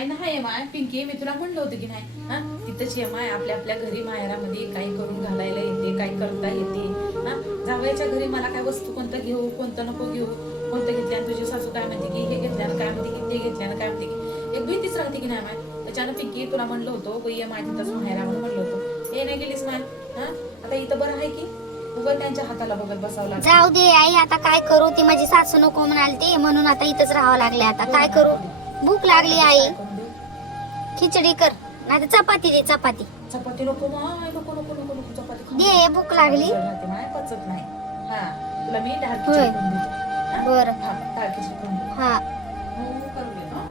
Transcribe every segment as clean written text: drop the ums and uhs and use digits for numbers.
आई नाही माय पिंकी, मी तुला म्हणलं होतं की नाही हा तिथंच ये माय, आपल्या आपल्या घरी माहेरामध्ये काही करून घालायला येते, काही करता येते हा. जावयाच्या घरी मला काय वस्तू कोणतं घेऊ कोणतं नको घेऊ, कोणतं घेतल्यानं तुझी सासू काय म्हणते की हे घेतल्यानं काय म्हणते की ते घेतल्यानं काय म्हणते की, एक भीतीच राहते की नाही माय. त्याच्यानं पिंकी तुला म्हणलं होतं ये माय तिथंच माहेरा म्हणून म्हणलं होतं, हे नाही गेलीस माय हा. आता इथं बरं आहे की उगाच त्यांच्या हाताला बघत बसावं लागतं. जाऊ दे आई, आता काय करू, ती माझी सासू नको म्हणालती म्हणून आता इथंच राहावं लागले. आता काय करू, भूक लागली आई, खिचडी कर नाही तर चपाती दे. चपाती चपाती नको माय, नको नको नको नको चपाती खाऊ. दे, भूक लागली. माय पचत नाही हा. तुला मी डाळ होय. खिचडी करून देते. बरं हा डाळ खिचडी करून देते. हा हो, करून दे हा.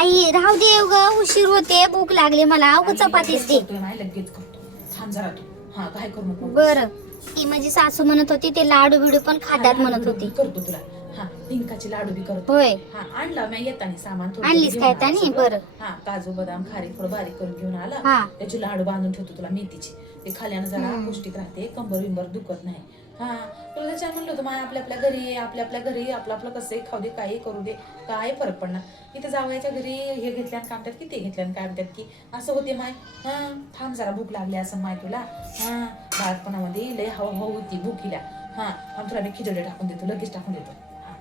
आई राहू दे, ग उशीर होते, भूक लागली मला. अगं चपातीच दे. करतोय माय, लगेच करतो. थांब जरा तू. हा काय करू नको. बरं, ती माझी सासू म्हणत होती ते लाडू बिडू पण खातात म्हणत होती. करतो तुला हा. डिंकाचे लाडू बी करतो. होय, हा आणला मी येताना सामान थोडं आणलीस घेऊन काय आला तानी? सगळं. बरं हा काजू बदाम खारी थोडं बारीक करून घेऊन आला. हा त्याचे लाडू बांधून ठेवतो तुला मेथीची, ते खाल्यानं जरा पौष्टिक राहते, कंबर बिंबर दुखत नाही हा. तुला त्याच्या म्हणलं होतं माय आपल्या आपल्या घरी, आपल्या आपल्या घरी आपलं आपलं कसं खाऊ दे, काही करू दे, काय फरक पडणार. इथं जावयाच्या घरी हे घेतल्यानं काय म्हणतात की ते घेतल्यानं काय म्हणतात की असं होते माय हा. थांब जरा भूक लागली असं माय तुला हा. बाळपणामध्ये लय हवा हवा होती भूकीला हा. आम तुला मी खिचडी टाकून देतो, लगेच टाकून देतो हा.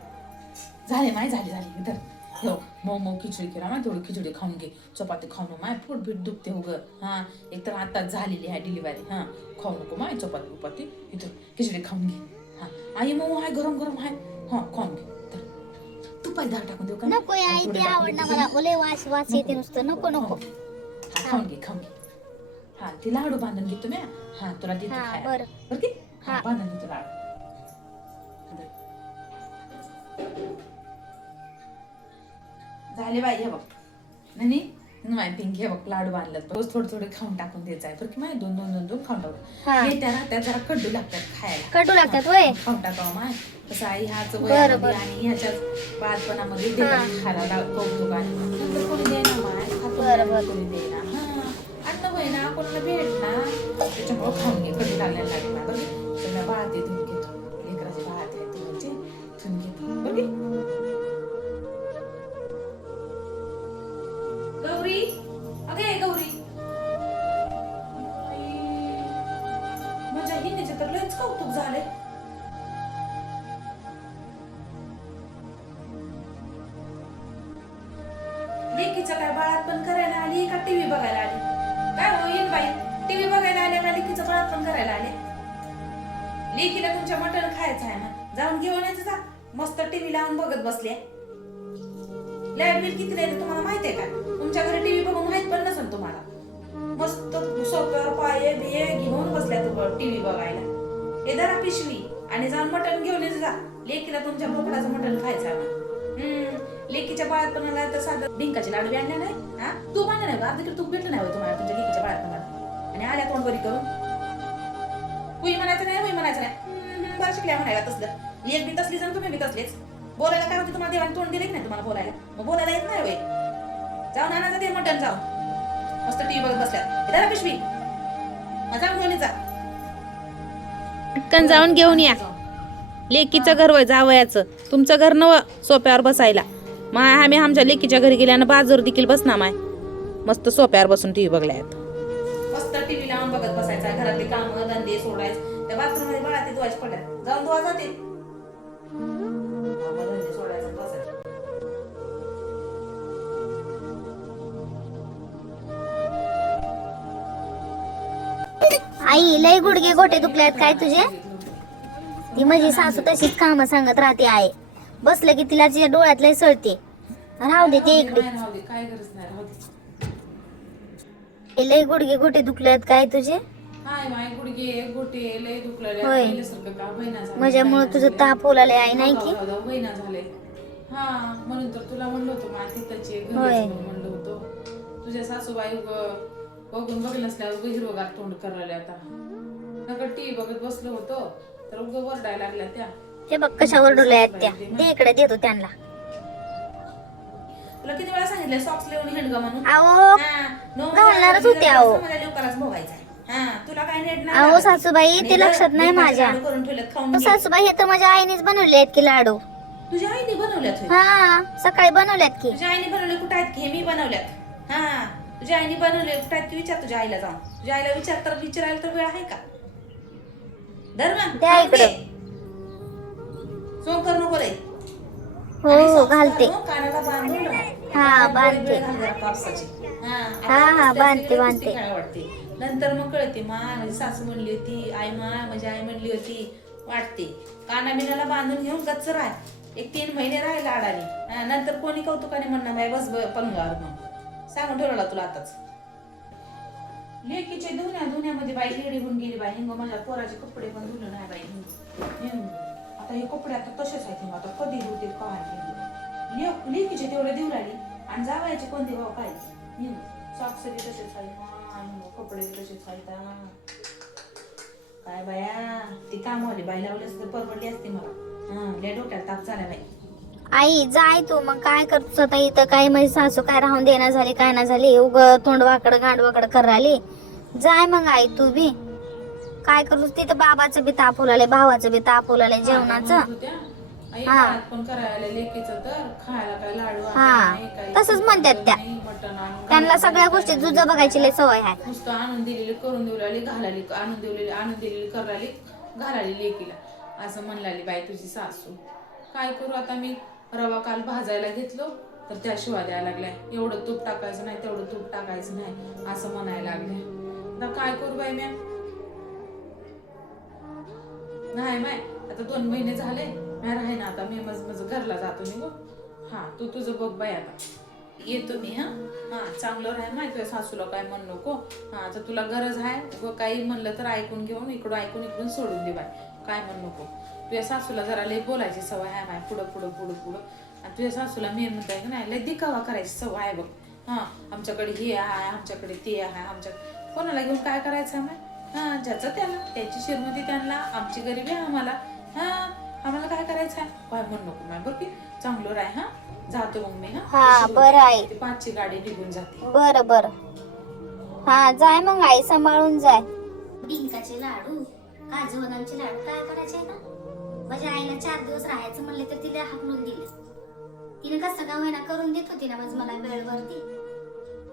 झाले माय, झाली झाली इथं हो. मऊ मऊ खिचडी केला माय, थोडी खिचडी खाऊन घे, चपाती खाऊन माय पोट बीट दुखते हो ग हा. एक तर आताच झालेली आहे डिलिव्हरी हा. खाऊ नको माय चपाती उपाती, इथं खिचडी खाऊन घे हा. आई मऊ आहे, गरम गरम आहे हा, खाऊन घे. तर तुपाची डाळ टाकून देऊ का? नको आई, ते आवडणार मला. ओले वास वास येते नुसतं, नको नको. हा खाऊन घे खाऊन घे हा. ती लाडू बांधून घेतो मी हा, तुला देतो हा, खायला बरं. बरं की हा. हा. बांधून घेतो लाडू. झाले बाई हे बघ नाही माय पिंकी, हे बघ लाडू बांधलं, रोज थोडं थोडं खाऊन टाकून द्यायचं आहे बरं की माय. दोन दोन दोन दोन खाऊन हा. टाकू हे त्या जरा कडू लागतात खायला, कडू लागतात होय. खाऊन टाकावं माय. कसं आहे ह्याच बरं, वयामध्ये बरं. आणि ह्याच्याच बालपणामध्ये हा. खायला कौतुक आणि नंतर कोणी देईना माय, खातो बरं, बरं. कोणी देईना हा. अन्न होईना कोणाला भेटना, त्याच्यामुळं खाऊन घे. कडू लागल्या लागला बरं की. तर मी भाते धुवून घेतो, लेकराचे भात आहे तुमचे धुवून घेतो बरं की. गौरी अगे गौरी, माझ्या हिंदीचे तर लयच कौतुक झाले. लेकीचं काय बाळातपण करायला आली का टीव्ही बघायला आली? काय हो येईन बाई, टीव्ही बघायला आले का लेकीचं बाळातपण करायला आले? लेकीला तुमच्या मटण खायचं आहे ना, जाऊन घेऊन यायचं जा. मस्त टीव्ही लावून बघत बसले. लाईट बिल किती राहिलं तुम्हाला माहिती आहे का? तुमच्या घरी टीव्ही बघून माहित पण नसेल तुम्हाला. मस्त सोप्यावर पाय बिये घेऊन बसल्या तू टीव्ही बघायला. हे धरा पिशवी आणि जाऊन मटण घेऊन ये जा. लेकीला तुमच्या बोकडाचं मटण खायचं आहे. लेकीच्या बाळातपणाला तर साधं डिंकाचे लाडू आणले नाही हा. तू म्हणलं नाही अर्ध किलो तूप भेटलं नाही तुम्हाला तुमच्या लेकीच्या बाळातपणाला, आणि आल्या तोंड बरी करून. हुई म्हणायचं नाही, हुई म्हणायचं नाही. बरं शिकल्या म्हणायला तसलं. लेक बी तसलीच आणि तुम्ही बी तसलेच. बोलायला काय होते तुम्हाला? देवाने तोंड दिले की नाही तुम्हाला बोलायला? मग बोलायला येत नाही होय. जाऊन आणायचं ते मटण जाऊन. मस्त टीव्ही बघत बसल्यात. इधर पिशवी जाऊन घेऊन जा. पटकन जाऊन घेऊन या. लेकीचं घर वय जावयाचं, तुमचं घर नव सोप्यावर बसायला. माय आम्ही आमच्या लेकीच्या घरी गेल्यानं बाजूर देखील बसना माय. मस्त सोप्यावर बसून टीव्ही बघल्यात. मस्त टीव्ही लावून बघत बसायचा. घरातले काम धंदे सोडायचे. त्या बाथरूम मध्ये बाळा ते धुवायचे पडल्यात, जाऊन धुवा जाते. धंदे सोडायचं बसायचं. आई लय गुडघे गोटे दुखल्यात काय तुझे? ती माझी सासू तशीच काम सांगत राहते आहे. बसलं की तिला तिच्या डोळ्यात लय सळते. राहू दे ते इकडे. राहू दे, काय गरज नाही, राहू दे. लय गुडघे गोटे दुखल्यात काय तुझे? हाय माय गुडघे गोटे लय दुखलेले होय. पहिल्यासारखं का होईना झालंय. माझ्यामुळे तुझं ताप होलाले आहे नाही की? होईना झालंय हा. म्हणून तर तुला म्हणलं होतं मा तिथंची होय. म्हणलं होतं. तुझ्या सासूबाई बघून बघितलं नसल्यावर हिरवगार तोंड करायला आता. नका टीव्ही बघत बसलो होतो तर उगं वरडायला लागल्या त्या. ते बघ कशावर डोळ्यात त्या. दे इकडे, देतो त्यांना. तुला किती वेळा सांगितलं सॉक्स लिहून हिंडगा म्हणून? अहो नो घालणारच होते अहो. माझ्या लोकांनाच भोगायचं आहे. हा तुला काय नेट नाही अहो लागत. सासूबाई आणि ते लक्षात नाही लेकराचे माझ्या. लाडू करून ठेवलेत, खाऊन अहो, घे. सासूबाई हे तर माझ्या आईनेच बनवले आहेत की लाडू. तुझ्या आईने बनवल्यात होय? हा सकाळी बनवल्यात की. तुझ्या आईने बनवले कुठं आहेत की? मी बनवल्यात. हा तुझ्या आईने बनवले कुठं आहेत की? विचार तुझ्या आईला जाऊन. तुझ्या आईला विचारायला तर वेळ आहे का? धर्म द्या इकडं. सोंग कर नको रे. हो आणि हो सॉक्स घालते. घालून कानाला बांधून राहा. हा, कानाला बांधते. गोळी घाल जरा कापसाची. हा, आता बांधते, कुस्त्या बांधते. कुस्ती खेळायला वाटते. नंतर मग कळते माझी सासू म्हणली होती, आई माझी आई म्हणली होती वाटते. काना बिनाला बांधून घेऊन गच्च राह. 1-3 महिने राहील लाडाने. नंतर कोणी कौतुकाने म्हणणार बाई बस पंगावर मग. सांगून ठेवला तुला आताच. लेकीचे धुण्यामध्ये बाई लेडी होऊन गेली बाई. हिंग माझ्या पोराचे कपडे पण धुले नाही बाई. आता हे कपडे आता तसेच आहेत. हिंग आता कधी होते काय लेकीचे तेवढे देऊ लागली आणि जावायचे कोणते भाव काय. सॉक्स बी तसेच आहेत, कपडे बी तसेच आहेत. काय बाया ती कामवाली बाई लावली असते तर परवडली असते मला. लय डोक्याला ताप झाला बाई. आई जाय तू मग काय करतोस आता इथं. काय माझी सासू काय राहून देणार झाली काय ना झाली. उग तोंड वाकड गांड वाकड करायली. जाय मग आई तू बी. काय करतोस तिथं. बाबाचं बी ताप उलाले, भावाचं बी ताप उलाले जेवणाचं. हा. पण करायला लेकीचं तर खायला काय लाडू हा, तसंच म्हणतात त्या. त्यांना सगळ्या गोष्टी जुज बघायची लय सवय आहे. नुसतं आणून दिलेली करून देऊ लागली, घालाली आणून दिलेली करायली घालाली लेकीला असं म्हणलाली बाई तुझी सासू. काय करू आता. मी रवा काल भाजायला घेतलो तर त्या शिवाय द्यायला लागल्या. एवढं तूप टाकायचं नाही, तेवढं तूप टाकायचं नाही असं म्हणायला लागल्या. आता काय करू बाई. मॅम नाही माय आता 2 महिने झाले मी राही ना. आता मी माझं घरला जातो मी. हा तू तुझं बघ बाई. आता येतो मी. हा चांगलं राह माय. तुझ्या सासूला काय म्हण नको. हा आता तुला गरज आहे काही म्हणलं तर ऐकून घेऊन इकडून सोडून दे बाय. काय म्हण नको. तुझ्या सासूला जरा लय बोलायची सवय आहे माय. पुढं आणि तुझ्या सासूला मी म्हणताय की नाही लय दिखावा करायची सवय आहे बघ. हा आमच्याकडे हे आहे, आमच्याकडे ते आहे. आमच्या कोणाला घेऊन काय करायचं माय. हा ज्याचं त्याला, त्याची श्रीमती त्यांना, आमची गरिबी आम्हाला. हा आम्हाला काय करायचं आहे. काय म्हण नको माय. बरं की चांगलं राह. हा जातो मग मी. हा बरं आहे. 5ची गाडी निघून जाते. बरं. हा जाय मग आई सांभाळून जाय. डिंकाचे लाडू, काजू बदामचे लाडू काय करायचे ना. माझ्या आईला 4 दिवस राहायचं म्हणले तर तिला हाकलून दिलं. तिने कसं का होईना करून देत होती ना मग मला वेळवरती.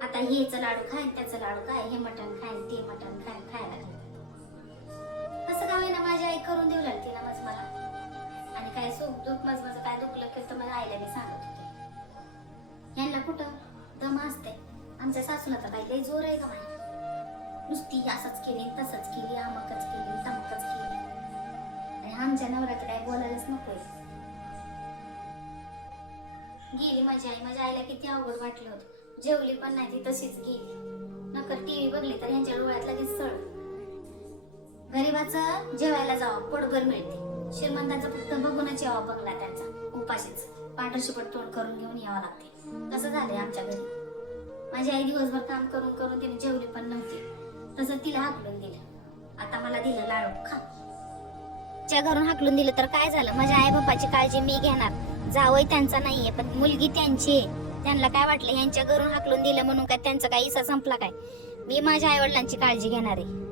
आता हेचं लाडू खाय, त्याचं लाडू काय, हे मटण खाय, ते मटण खाय, खायला लागलं. कसं का होईना माझी आई करून देऊ लागली ना मग मला. आणि काय सुख दुःख माझं काय दुखलं की तर माझ्या आईला मी सांगत होते. यांना कुठं दम असते. आमच्या सासूला तर काही लई जोर आहे का माझी. नुसती असंच केली, तसंच केली, अमकच केली, तमकच केली. आणि आमच्या नवऱ्याचं काय बोलायलाच नकोय. गेली माझी आई. माझ्या आईला किती अवघड वाटलं होतं. जेवली पण नाही ती तशीच गेली. नकर टीव्ही बघली तर यांच्या डोळ्यात लगेच सळ. गरीबाचं जेवायला जावं पोटभर मिळते. श्रीमंताचं फक्त बघूनच यावा बंगला त्यांचा. उपाशीच पाठोशीपट तोंड करून घेऊन यावं लागते. कसं झालंय आमच्या घरी. माझी आई दिवसभर काम करून करून तिने जेवली पण नव्हती. तसं तिला हाकलून दिलं. आता मला दिलं लाडू खा. च्या घरून हाकलून दिलं तर काय झालं. माझ्या आई बापाची काळजी मी घेणार. जावई त्यांचा नाहीये पण मुलगी त्यांची आहे. त्यांना काय वाटलं ह्यांच्या घरून हाकलून दिलं म्हणून काय त्यांचा काही हिस्सा संपला काय. मी माझ्या आई वडिलांची काळजी घेणार आहे.